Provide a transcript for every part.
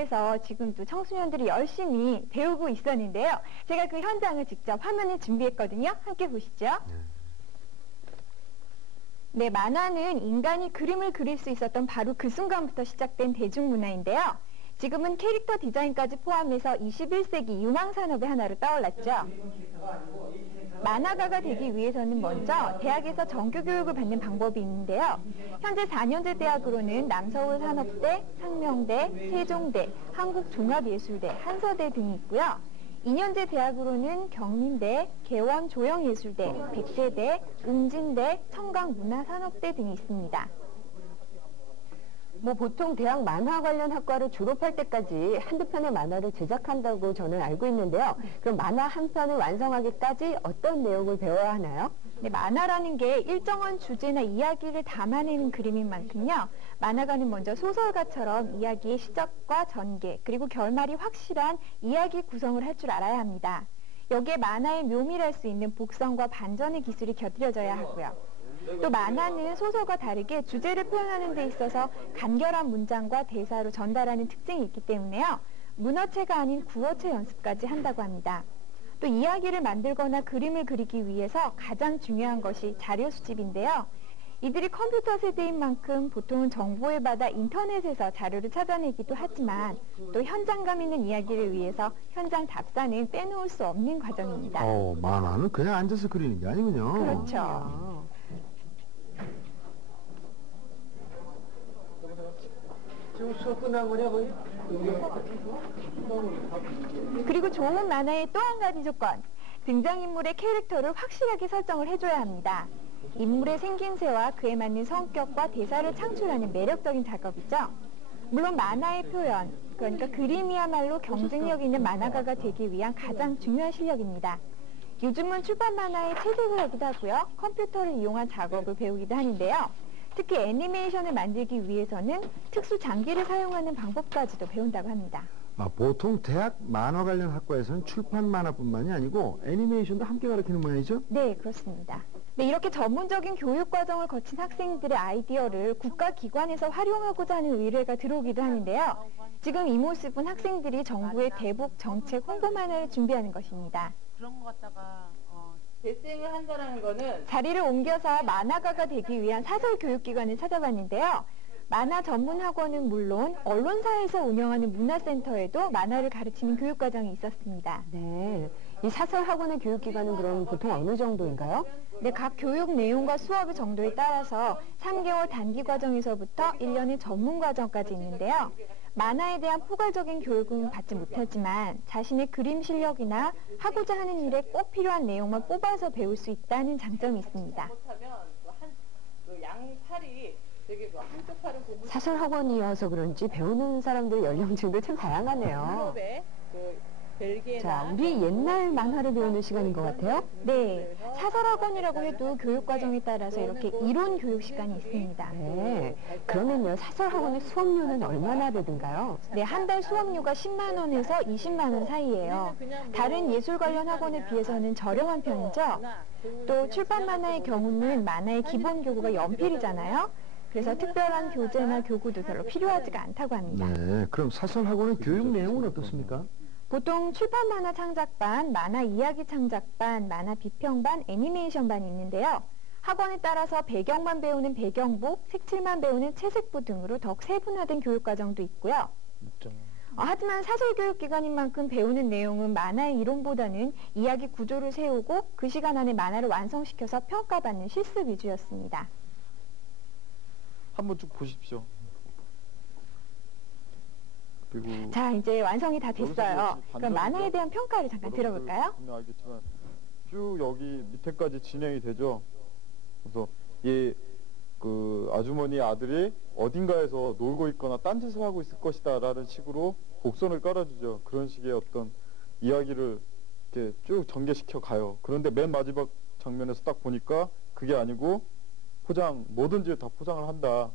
그래서 지금도 청소년들이 열심히 배우고 있었는데요. 제가 그 현장을 직접 화면에 준비했거든요. 함께 보시죠. 네, 만화는 인간이 그림을 그릴 수 있었던 바로 그 순간부터 시작된 대중문화인데요. 지금은 캐릭터 디자인까지 포함해서 21세기 유망산업의 하나로 떠올랐죠. 만화가가 되기 위해서는 먼저 대학에서 정규교육을 받는 방법이 있는데요. 현재 4년제 대학으로는 남서울산업대, 상명대, 세종대, 한국종합예술대, 한서대 등이 있고요. 2년제 대학으로는 경민대, 개원조형예술대, 백제대, 웅진대, 청강문화산업대 등이 있습니다. 보통 대학 만화 관련 학과를 졸업할 때까지 한두 편의 만화를 제작한다고 저는 알고 있는데요. 그럼 만화 한 편을 완성하기까지 어떤 내용을 배워야 하나요? 네, 만화라는 게 일정한 주제나 이야기를 담아내는 그림인 만큼요. 만화가는 먼저 소설가처럼 이야기의 시작과 전개, 그리고 결말이 확실한 이야기 구성을 할 줄 알아야 합니다. 여기에 만화의 묘미랄 수 있는 복선과 반전의 기술이 곁들여져야 하고요. 또 만화는 소설과 다르게 주제를 표현하는 데 있어서 간결한 문장과 대사로 전달하는 특징이 있기 때문에요. 문어체가 아닌 구어체 연습까지 한다고 합니다. 또 이야기를 만들거나 그림을 그리기 위해서 가장 중요한 것이 자료 수집인데요. 이들이 컴퓨터 세대인 만큼 보통은 정보를 받아 인터넷에서 자료를 찾아내기도 하지만 또 현장감 있는 이야기를 위해서 현장 답사는 빼놓을 수 없는 과정입니다. 만화는 그냥 앉아서 그리는 게 아니군요. 그렇죠. 지금 수업 끝난 거냐, 거의? 그리고 좋은 만화의 또 한 가지 조건. 등장인물의 캐릭터를 확실하게 설정을 해줘야 합니다. 인물의 생김새와 그에 맞는 성격과 대사를 창출하는 매력적인 작업이죠. 물론 만화의 표현, 그러니까 그림이야말로 경쟁력 있는 만화가가 되기 위한 가장 중요한 실력입니다. 요즘은 출판 만화에 채색을 하기도 하고요. 컴퓨터를 이용한 작업을 배우기도 하는데요. 특히 애니메이션을 만들기 위해서는 특수 장비를 사용하는 방법까지도 배운다고 합니다. 보통 대학 만화 관련 학과에서는 출판 만화뿐만이 아니고 애니메이션도 함께 가르치는 모양이죠? 네, 그렇습니다. 네, 이렇게 전문적인 교육 과정을 거친 학생들의 아이디어를 국가기관에서 활용하고자 하는 의뢰가 들어오기도 하는데요. 지금 이 모습은 학생들이 정부의 대북 정책 홍보 만화를 준비하는 것입니다. 그런 것 갖다가 대생을 한다는 거는 자리를 옮겨서 만화가가 되기 위한 사설 교육기관을 찾아봤는데요. 만화 전문 학원은 물론 언론사에서 운영하는 문화센터에도 만화를 가르치는 교육과정이 있었습니다. 네, 이 사설 학원의 교육기간은 그럼 보통 어느 정도인가요? 네, 각 교육 내용과 수업의 정도에 따라서 3개월 단기 과정에서부터 1년의 전문 과정까지 있는데요. 만화에 대한 포괄적인 교육은 받지 못하지만 자신의 그림 실력이나 하고자 하는 일에 꼭 필요한 내용만 뽑아서 배울 수 있다는 장점이 있습니다. 사설 학원이어서 그런지 배우는 사람들 연령층도 참 다양하네요. 자, 우리 옛날 만화를 배우는 시간인 것 같아요? 네, 사설학원이라고 해도 교육과정에 따라서 이렇게 이론 교육 시간이 있습니다. 네, 그러면요, 사설학원의 수업료는 얼마나 되던가요? 네, 한 달 수업료가 10만 원에서 20만 원 사이예요. 다른 예술 관련 학원에 비해서는 저렴한 편이죠. 또 출판 만화의 경우는 만화의 기본 교구가 연필이잖아요. 그래서 특별한 교재나 교구도 별로 필요하지가 않다고 합니다. 네, 그럼 사설 학원의 교육 내용은 어떻습니까? 보통 출판 만화 창작반, 만화 이야기 창작반, 만화 비평반, 애니메이션반이 있는데요. 학원에 따라서 배경만 배우는 배경부, 색칠만 배우는 채색부 등으로 더욱 세분화된 교육과정도 있고요. 하지만 사설교육기관인 만큼 배우는 내용은 만화의 이론보다는 이야기 구조를 세우고 그 시간 안에 만화를 완성시켜서 평가받는 실습 위주였습니다. 한번 쭉 보십시오. 그리고 자, 이제 완성이 다 됐어요. 그럼 만화에 대한 평가를 잠깐 들어볼까요? 보면 알겠지만 쭉 여기 밑에까지 진행이 되죠. 그래서 그 아주머니 아들이 어딘가에서 놀고 있거나 딴짓을 하고 있을 것이다 라는 식으로 곡선을 깔아주죠. 그런 식의 어떤 이야기를 이렇게 쭉 전개시켜 가요. 그런데 맨 마지막 장면에서 딱 보니까 그게 아니고 뭐든지 다 포장을 한다.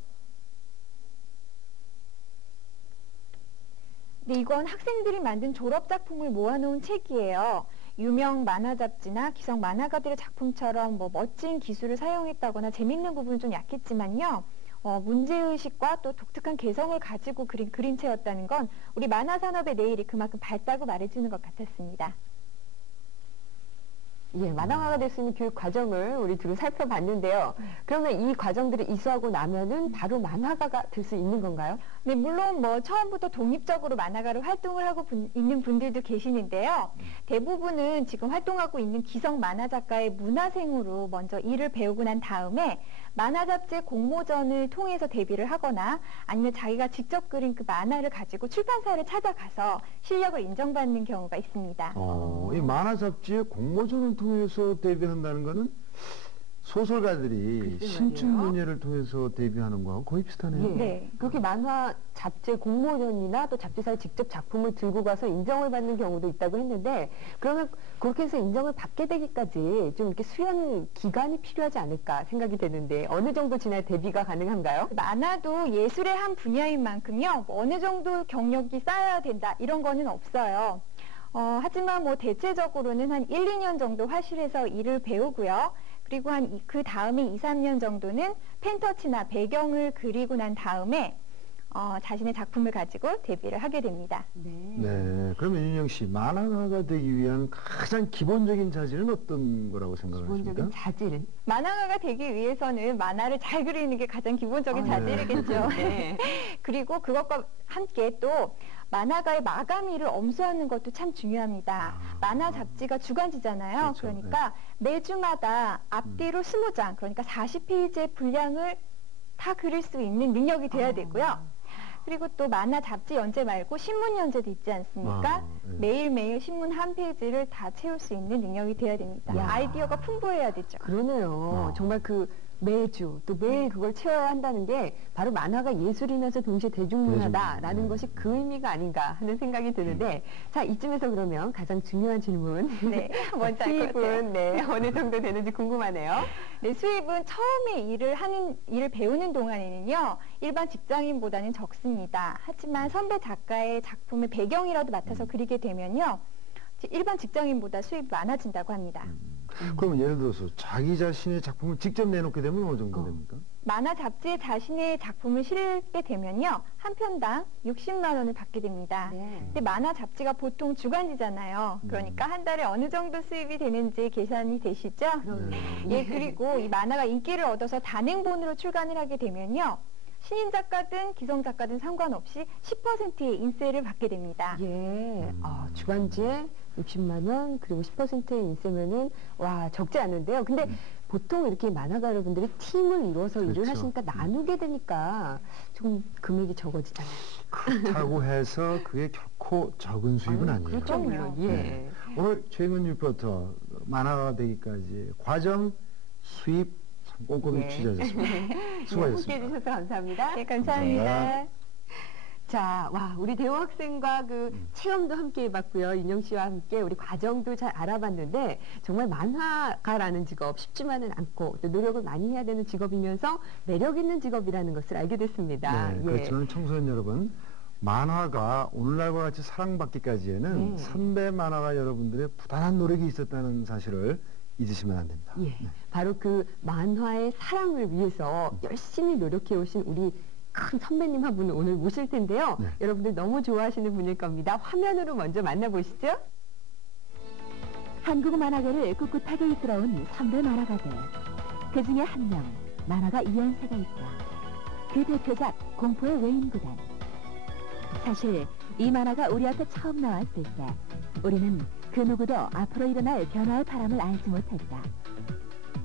네, 이건 학생들이 만든 졸업작품을 모아놓은 책이에요. 유명 만화 잡지나 기성 만화가들의 작품처럼 멋진 기술을 사용했다거나 재밌는 부분은 좀 약했지만요. 문제의식과 또 독특한 개성을 가지고 그린 그림체였다는 건 우리 만화 산업의 내일이 그만큼 밝다고 말해주는 것 같았습니다. 예, 만화가가 될 수 있는 교육 과정을 우리 두루 살펴봤는데요. 그러면 이 과정들을 이수하고 나면은 바로 만화가가 될 수 있는 건가요? 네, 물론 뭐 처음부터 독립적으로 만화가로 활동을 하고 있는 분들도 계시는데요. 대부분은 지금 활동하고 있는 기성 만화 작가의 문화생으로 먼저 일을 배우고 난 다음에 만화 잡지의 공모전을 통해서 데뷔를 하거나 아니면 자기가 직접 그린 그 만화를 가지고 출판사를 찾아가서 실력을 인정받는 경우가 있습니다. 이 만화 잡지의 공모전을 통해서 데뷔한다는 거는 소설가들이 글쎄 신춘 말이에요. 문예를 통해서 데뷔하는 거하고 거의 비슷하네요. 예. 네. 그렇게 만화 잡지 공모전이나 또 잡지사에 직접 작품을 들고 가서 인정을 받는 경우도 있다고 했는데, 그러면 그렇게 해서 인정을 받게 되기까지 좀 이렇게 수련 기간이 필요하지 않을까 생각이 되는데, 어느 정도 지나야 데뷔가 가능한가요? 만화도 예술의 한 분야인 만큼요, 어느 정도 경력이 쌓여야 된다 이런 거는 없어요. 하지만 뭐 대체적으로는 한 1, 2년 정도 화실에서 일을 배우고요. 그리고 그 다음에 2, 3년 정도는 펜터치나 배경을 그리고 난 다음에 자신의 작품을 가지고 데뷔를 하게 됩니다. 네. 그러면 윤영 씨, 만화가가 되기 위한 가장 기본적인 자질은 어떤 거라고 생각하십니까? 기본적인 자질. 만화가가 되기 위해서는 만화를 잘 그리는 게 가장 기본적인 네. 자질이겠죠. 네. 그리고 그것과 함께 또 만화가의 마감일을 엄수하는 것도 참 중요합니다. 만화 잡지가 주간지잖아요. 그렇죠. 그러니까 매주마다 앞뒤로 20장, 그러니까 40페이지의 분량을 다 그릴 수 있는 능력이 돼야 되고요. 그리고 또 만화 잡지 연재 말고 신문 연재도 있지 않습니까? 네. 매일매일 신문 한 페이지를 다 채울 수 있는 능력이 돼야 됩니다. 야. 아이디어가 풍부해야 되죠. 그러네요. 정말 그 매주 또 매일 그걸 채워야 한다는 게 바로 만화가 예술이면서 동시에 대중문화다라는 것이 그 의미가 아닌가 하는 생각이 드는데, 자, 이쯤에서 그러면 가장 중요한 질문. 네, 먼저 할 것 같아요. 수입은 네, 어느 정도 되는지 궁금하네요. 네, 수입은 처음에 일을 배우는 동안에는요, 일반 직장인보다는 적습니다. 하지만 선배 작가의 작품의 배경이라도 맡아서 그리게 되면요, 일반 직장인보다 수입이 많아진다고 합니다. 그러면 예를 들어서 자기 자신의 작품을 직접 내놓게 되면 어느 정도 됩니까? 만화 잡지에 자신의 작품을 실게 되면요, 한 편당 60만 원을 받게 됩니다. 네. 근데 만화 잡지가 보통 주간지잖아요. 그러니까 한 달에 어느 정도 수입이 되는지 계산이 되시죠? 예, 그리고 이 만화가 인기를 얻어서 단행본으로 출간을 하게 되면요, 신인 작가든 기성 작가든 상관없이 10%의 인세를 받게 됩니다. 예, 주간지에 60만 원, 그리고 10%의 인세면은, 와, 적지 않은데요. 근데 보통 이렇게 만화가 여러분들이 팀을 이루어서 일을 그렇죠. 하시니까 나누게 되니까 조금 금액이 적어지잖아요. 그렇다고 해서 그게 결코 적은 수입은 아니에요. 그렇죠, 물론. 예. 네. 오늘 최인근 리포터 만화가 되기까지 과정, 수입 참 꼼꼼히 예. 취재하셨습니다. 함께 수고하셨습니다. 해주셔서 감사합니다. 네, 감사합니다. 감사합니다. 자, 와, 우리 대호 학생과 그 체험도 함께 해봤고요. 인영 씨와 함께 우리 과정도 잘 알아봤는데, 정말 만화가라는 직업 쉽지만은 않고 또 노력을 많이 해야 되는 직업이면서 매력 있는 직업이라는 것을 알게 됐습니다. 네, 그렇지만 청소년 여러분, 만화가 오늘날과 같이 사랑받기까지에는 선배 만화가 여러분들의 부단한 노력이 있었다는 사실을 잊으시면 안 됩니다. 예, 바로 그 만화의 사랑을 위해서 열심히 노력해 오신 우리 큰 선배님 한 분을 오늘 모실 텐데요. 네. 여러분들 너무 좋아하시는 분일 겁니다. 화면으로 먼저 만나보시죠. 한국 만화계를 꿋꿋하게 이끌어온 선배 만화가들. 그 중에 한 명, 만화가 이연세가 있다. 그 대표작 공포의 외인구단. 사실 이 만화가 우리 앞에 처음 나왔을 때 우리는 그 누구도 앞으로 일어날 변화의 바람을 알지 못했다.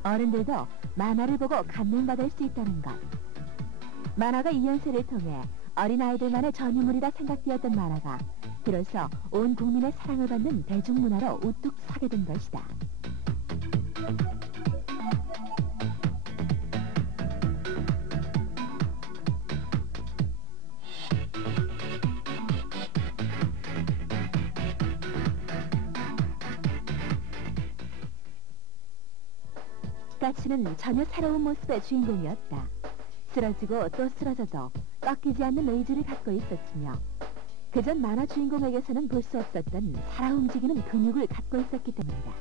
어른들도 만화를 보고 감명받을 수 있다는 것. 만화가 이연세를 통해 어린아이들만의 전유물이라 생각되었던 만화가 비로소 온 국민의 사랑을 받는 대중문화로 우뚝 서게 된 것이다. 까치는 전혀 새로운 모습의 주인공이었다. 쓰러지고 또 쓰러져도 꺾이지 않는 의지를 갖고 있었으며, 그전 만화 주인공에게서는 볼 수 없었던 살아 움직이는 근육을 갖고 있었기 때문이다.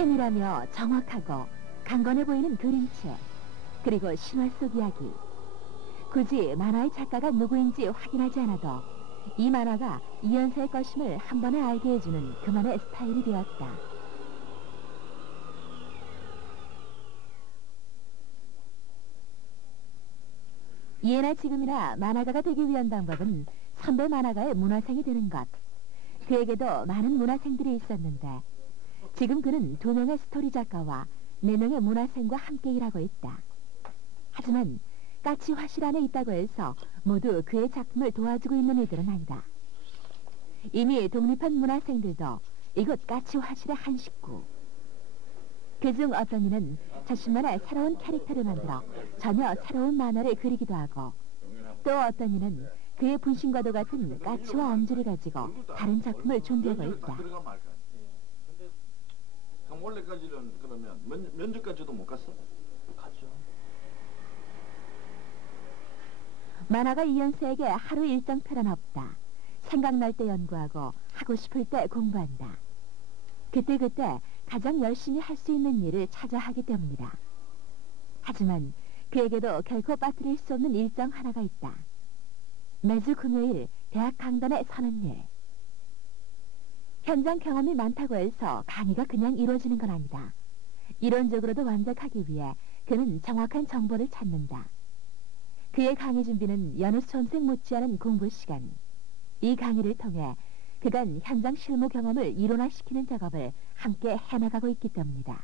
세밀하며 정확하고 강건해 보이는 그림체, 그리고 신화 속 이야기. 굳이 만화의 작가가 누구인지 확인하지 않아도 이 만화가 이연세의 것임을 한 번에 알게 해주는 그만의 스타일이 되었다. 예나 지금이나 만화가가 되기 위한 방법은 선배 만화가의 문화생이 되는 것. 그에게도 많은 문화생들이 있었는데 지금 그는 2명의 스토리 작가와 4명의 문화생과 함께 일하고 있다. 하지만 까치 화실 안에 있다고 해서 모두 그의 작품을 도와주고 있는 이들은 아니다. 이미 독립한 문화생들도 이곳 까치 화실의 한 식구. 그중 어떤 이는 자신만의 새로운 캐릭터를 만들어 전혀 새로운 만화를 그리기도 하고, 또 어떤 이는 그의 분신과도 같은 까치와 엄지를 가지고 다른 작품을 준비하고 있다. 그럼 원래까지는 그러면 면접까지도 못 갔어? 갔죠. 만화가 이연세에게 하루 일정표란 없다. 생각날 때 연구하고 하고 싶을 때 공부한다. 그때그때 가장 열심히 할 수 있는 일을 찾아 하기 때문이다. 하지만 그에게도 결코 빠뜨릴 수 없는 일정 하나가 있다. 매주 금요일 대학 강단에 서는 일. 현장 경험이 많다고 해서 강의가 그냥 이루어지는 건 아니다. 이론적으로도 완벽하기 위해 그는 정확한 정보를 찾는다. 그의 강의 준비는 여느 수험생 못지않은 공부 시간. 이 강의를 통해 그간 현장 실무 경험을 이론화시키는 작업을 함께 해나가고 있기 때문이다.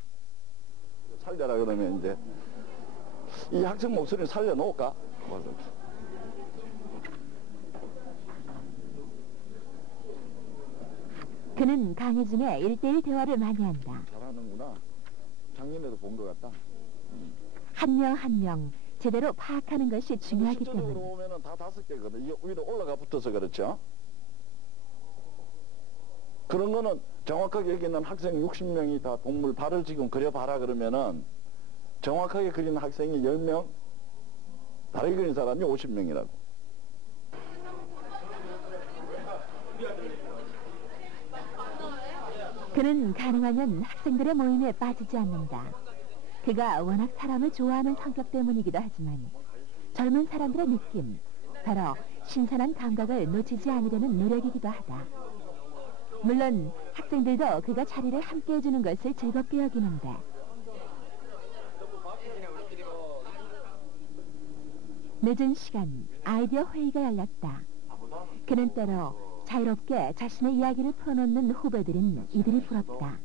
살려라 그러면 이제 이 학생 목소리를 살려놓을까? 그는 강의 중에 1대1 대화를 많이 한다. 잘하는구나. 작년에도 본 것 같다. 한 명 한 명 제대로 파악하는 것이 중요하기 수준으로 때문에 오면은 다 5개거든. 이 위로 올라가 붙어서 그렇죠. 그런 거는 정확하게 여기는 학생 60명이 다 동물 발을 지금 그려봐라 그러면은 정확하게 그리는 학생이 10명, 다르게 그린 사람이 50명이라고. 그는 가능하면 학생들의 모임에 빠지지 않는다. 그가 워낙 사람을 좋아하는 성격 때문이기도 하지만 젊은 사람들의 느낌, 바로 신선한 감각을 놓치지 않으려는 노력이기도 하다. 물론 학생들도 그가 자리를 함께 해주는 것을 즐겁게 여기는데, 늦은 시간 아이디어 회의가 열렸다. 그는 때로 자유롭게 자신의 이야기를 풀어놓는 후배들인 이들이 부럽다.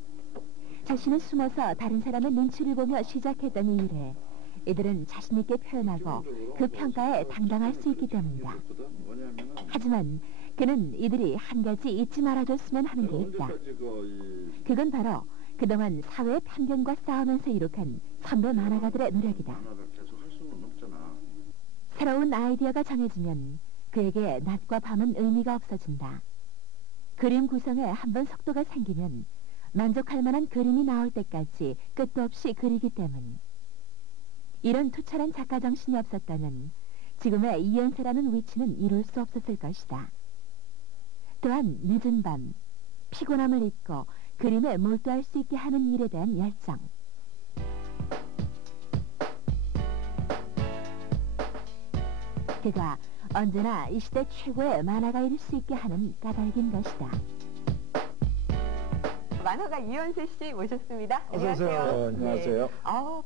자신은 숨어서 다른 사람의 눈치를 보며 시작했던 이 일을 이들은 자신 있게 표현하고 그 평가에 당당할 수 있기 때문이다. 하지만 그는 이들이 한 가지 잊지 말아줬으면 하는 게 있다. 그건 바로 그동안 사회의 편견과 싸우면서 이룩한 선배 만화가들의 노력이다. 새로운 아이디어가 정해지면 그에게 낮과 밤은 의미가 없어진다. 그림 구성에 한번 속도가 생기면 만족할 만한 그림이 나올 때까지 끝도 없이 그리기 때문. 이런 투철한 작가 정신이 없었다면 지금의 이연세라는 위치는 이룰 수 없었을 것이다. 또한 늦은 밤, 피곤함을 잊고 그림에 몰두할 수 있게 하는 일에 대한 열정. 그가 언제나 이 시대 최고의 만화가일 수 있게 하는 까닭인 것이다. 만화가 이연세 씨 모셨습니다. 어서 오세요. 안녕하세요. 안녕하세요.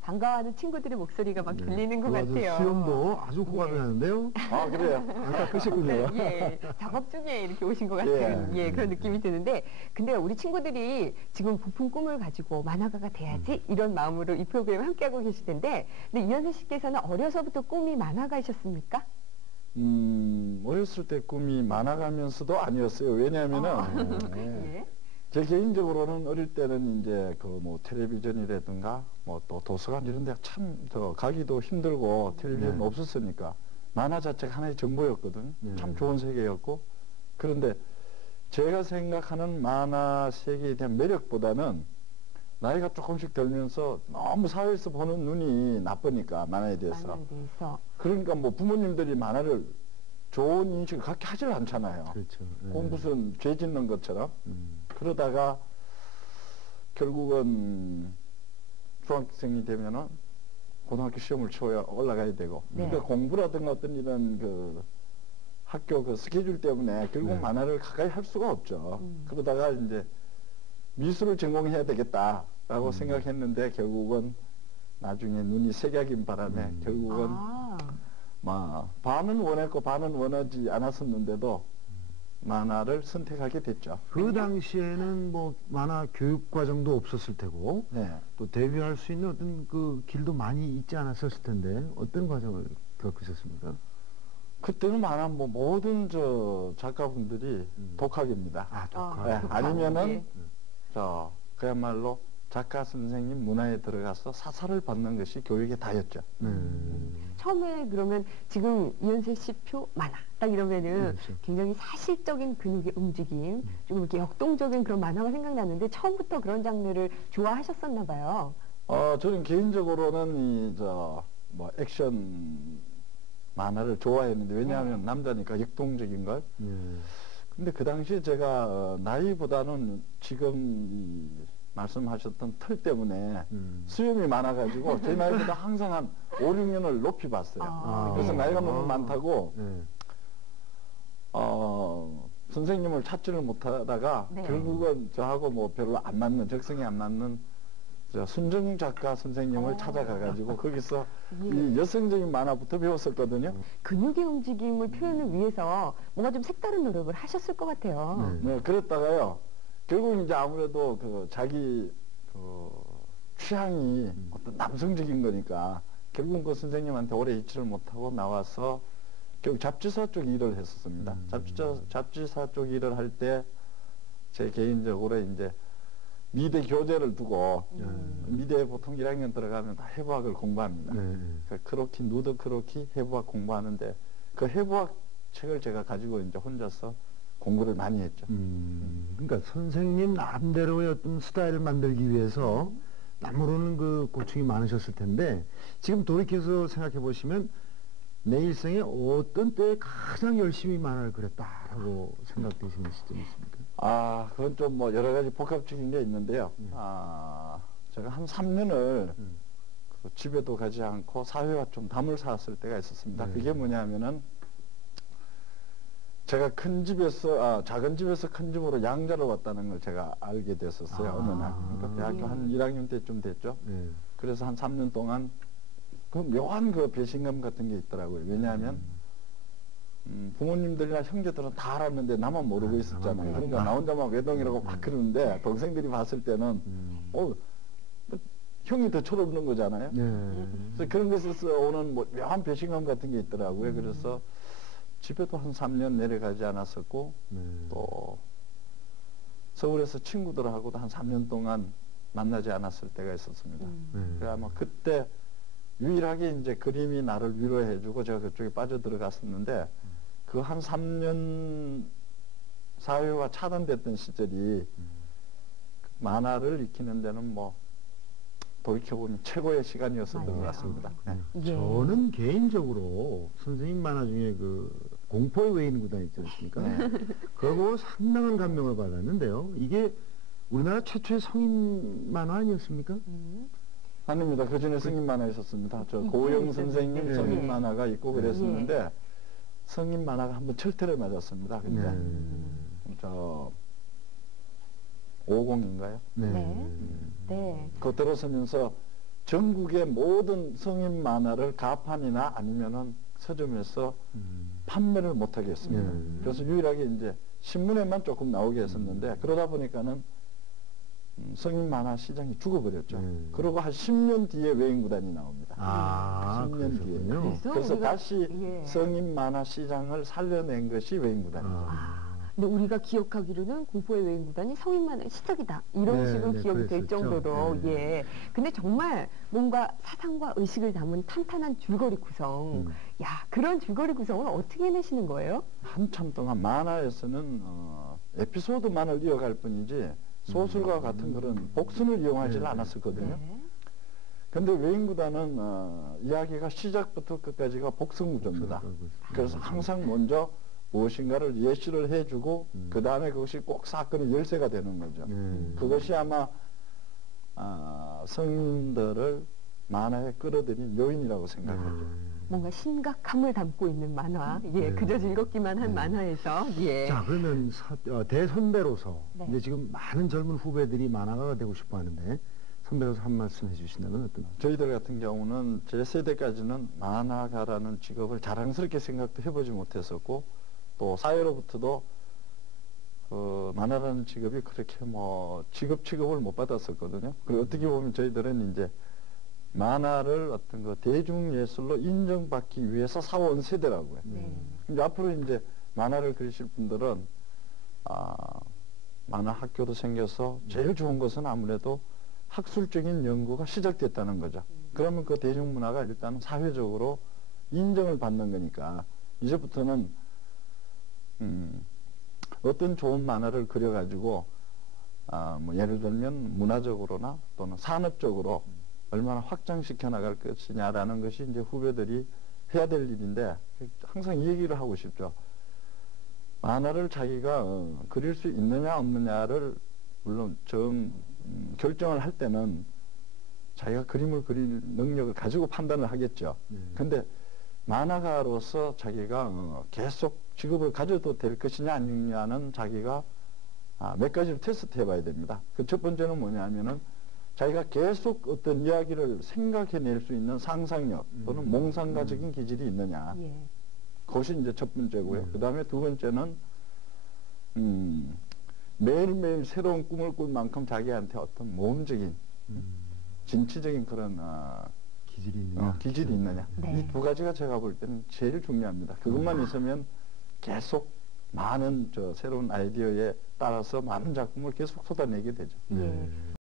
반가워하는 친구들의 목소리가 막 들리는 것 같아요. 수염도 아주 호감이 나는데요. 아, 그래요? 아까 끄셨군요. 예, 작업 중에 이렇게 오신 것 같은 그런 느낌이 드는데, 근데 우리 친구들이 지금 부푼 꿈을 가지고 만화가가 돼야지 이런 마음으로 이 프로그램 함께하고 계실 텐데, 근데 이연세 씨께서는 어려서부터 꿈이 만화가이셨습니까? 어렸을 때 꿈이 만화가면서도 아니었어요. 왜냐하면은 예. 제 개인적으로는 어릴 때는 이제 그 뭐 텔레비전이라든가 뭐 또 도서관 이런 데 참 더 가기도 힘들고 텔레비전 없었으니까 만화 자체가 하나의 정보였거든. 참 좋은 세계였고, 그런데 제가 생각하는 만화 세계에 대한 매력보다는 나이가 조금씩 들면서 너무 사회에서 보는 눈이 나쁘니까 만화에 대해서. 그러니까 뭐 부모님들이 만화를 좋은 인식을 갖게 하질 않잖아요. 그렇죠. 꼭 무슨 죄 짓는 것처럼. 그러다가 결국은 중학생이 되면은 고등학교 시험을 치러야 올라가야 되고 네. 그러니까 공부라든가 어떤 이런 그 학교 그 스케줄 때문에 결국 네. 만화를 가까이 할 수가 없죠. 그러다가 이제 미술을 전공해야 되겠다라고 생각했는데 결국은 나중에 눈이 새겨진 바람에 결국은 반은 원했고 반은 원하지 않았었는데도 만화를 선택하게 됐죠. 그 당시에는 뭐 만화 교육 과정도 없었을 테고 네. 또 데뷔할 수 있는 어떤 그 길도 많이 있지 않았었을 텐데 어떤 과정을 겪으셨습니까? 그때는 만화 뭐 모든 저 작가분들이 독학입니다. 아, 독학. 네, 아니면은 예. 저 그야말로 작가 선생님 문화에 들어가서 사사를 받는 것이 교육의 다였죠. 처음에 그러면 지금 이현세 씨 표 만화 딱 이러면은 그렇죠. 굉장히 사실적인 근육의 움직임, 좀 이렇게 역동적인 그런 만화가 생각나는데 처음부터 그런 장르를 좋아하셨었나 봐요. 저는 개인적으로는 이 저 뭐 액션 만화를 좋아했는데 왜냐하면 남자니까 역동적인 걸. 근데 그 당시에 제가 나이보다는 지금 이 말씀하셨던 틀 때문에 수염이 많아가지고 제 나이보다 항상 한 5, 6년을 높이 봤어요. 그래서 나이가 너무 많다고 선생님을 찾지를 못하다가 네. 결국은 저하고 뭐 별로 안 맞는 적성이 안 맞는 저 순정 작가 선생님을 찾아가가지고 거기서 이 여성적인 만화부터 배웠었거든요. 근육의 움직임을 표현을 위해서 뭔가 좀 색다른 노력을 하셨을 것 같아요. 네, 그랬다가요. 결국 이제 아무래도 그 자기 그 취향이 어떤 남성적인 거니까 결국 그 선생님한테 오래 있지를 못하고 나와서 결국 잡지사 쪽 일을 했었습니다. 잡지사 쪽 일을 할 때 제 개인적으로 이제 미대 교재를 두고 미대에 보통 1학년 들어가면 다 해부학을 공부합니다. 그러니까 크로키, 누드 크로키, 해부학 공부하는데 그 해부학 책을 제가 가지고 이제 혼자서 공부를 많이 했죠. 그러니까 선생님 나름대로의 어떤 스타일을 만들기 위해서 남모르는 그 고충이 많으셨을 텐데 지금 돌이켜서 생각해 보시면 내 일생에 어떤 때에 가장 열심히 만화를 그렸다라고 생각되시는 시점이 있습니까? 그건 좀 뭐 여러 가지 복합적인 게 있는데요. 제가 한 3년을 그 집에도 가지 않고 사회와 좀 담을 쌓았을 때가 있었습니다. 그게 뭐냐면은 제가 작은 집에서 큰 집으로 양자로 왔다는 걸 제가 알게 됐었어요. 어느 날. 그러니까 대학교 한 1학년 때쯤 됐죠. 그래서 한 3년 동안 그 묘한 그 배신감 같은 게 있더라고요. 왜냐하면 부모님들이나 형제들은 다 알았는데 나만 모르고 있었잖아요. 그러니까 나 혼자만 외동이라고 막 그러는데 동생들이 봤을 때는 형이 더 철없는 거잖아요. 그래서 그런 것에서 오는 뭐 묘한 배신감 같은 게 있더라고요. 그래서 집에도 한 3년 내려가지 않았었고 또 서울에서 친구들하고도 한 3년 동안 만나지 않았을 때가 있었습니다. 그래 아마 그때 유일하게 이제 그림이 나를 위로해주고 제가 그쪽에 빠져 들어갔었는데 그 한 3년 사회와 차단됐던 시절이 만화를 익히는 데는 뭐 돌이켜보면 최고의 시간이었었던 것 같습니다. 저는 개인적으로 선생님 만화 중에 그 공포의 외인 구단 있지 않습니까? 그거 상당한 감명을 받았는데요. 이게 우리나라 최초의 성인 만화 아니었습니까? 아닙니다. 그 전에 성인 만화 있었습니다. 저 고영 선생님 성인 만화가 있고 그랬었는데 성인 만화가 한번 철퇴를 맞았습니다. 근데 저 50인가요? 네. 그거 들어서면서 전국의 모든 성인 만화를 가판이나 아니면은 서점에서 판매를 못하게 했습니다. 그래서 유일하게 이제 신문에만 조금 나오게 했었는데 그러다 보니까는 성인 만화 시장이 죽어버렸죠. 그러고 한 10년 뒤에 외인구단이 나옵니다. 10년 뒤에. 그래서 다시 성인 만화 시장을 살려낸 것이 외인구단이죠. 근데 우리가 기억하기로는 공포의 외인구단이 성인 만화의 시작이다. 이런 식으로 기억이 될 정도로 근데 정말 뭔가 사상과 의식을 담은 탄탄한 줄거리 구성. 그런 줄거리 구성을 어떻게 해내시는 거예요? 한참 동안 만화에서는 에피소드만을 이어갈 뿐이지 소설과 같은 그런 복선을 이용하지를 않았었거든요. 근데 외인구단은 이야기가 시작부터 끝까지가 복선구조입니다. 그래서 항상 먼저 무엇인가를 예시를 해주고 그 다음에 그것이 꼭 사건의 열쇠가 되는 거죠. 그것이 아마 성인들을 만화에 끌어들인 요인이라고 생각하죠. 뭔가 심각함을 담고 있는 만화, 예, 네. 그저 즐겁기만 한 네. 만화에서, 예. 자, 그러면 대선배로서 네. 이제 지금 많은 젊은 후배들이 만화가가 되고 싶어 하는데 선배로서 한 말씀 해주신다면 어떤? 저희들 같은 경우는 제 세대까지는 만화가라는 직업을 자랑스럽게 생각도 해보지 못했었고 또 사회로부터도 만화라는 직업이 그렇게 뭐 직업 취급을 못 받았었거든요. 그리고 어떻게 보면 저희들은 이제 만화를 어떤 그 대중예술로 인정받기 위해서 사온 세대라고요. 네. 이제 앞으로 이제 만화를 그리실 분들은 만화 학교도 생겨서 제일 좋은 것은 아무래도 학술적인 연구가 시작됐다는 거죠. 그러면 그 대중문화가 일단 사회적으로 인정을 받는 거니까 이제부터는 어떤 좋은 만화를 그려가지고 뭐 예를 들면 문화적으로나 또는 산업적으로 얼마나 확장시켜 나갈 것이냐라는 것이 이제 후배들이 해야 될 일인데 항상 이 얘기를 하고 싶죠. 만화를 자기가 그릴 수 있느냐 없느냐를 물론 결정을 할 때는 자기가 그림을 그릴 능력을 가지고 판단을 하겠죠. 근데 만화가로서 자기가 계속 직업을 가져도 될 것이냐 아니냐는 자기가 몇 가지를 테스트 해봐야 됩니다. 그 첫 번째는 뭐냐면은 자기가 계속 어떤 이야기를 생각해낼 수 있는 상상력 또는 몽상가적인 기질이 있느냐. 예. 그것이 이제 첫 번째고요. 그 다음에 두 번째는 매일매일 새로운 꿈을 꿀 만큼 자기한테 어떤 모험적인 진취적인 그런 기질이 있느냐. 기질이 있느냐. 네. 이 두 가지가 제가 볼 때는 제일 중요합니다. 그것만 있으면 계속 많은 새로운 아이디어에 따라서 많은 작품을 계속 쏟아내게 되죠. 예.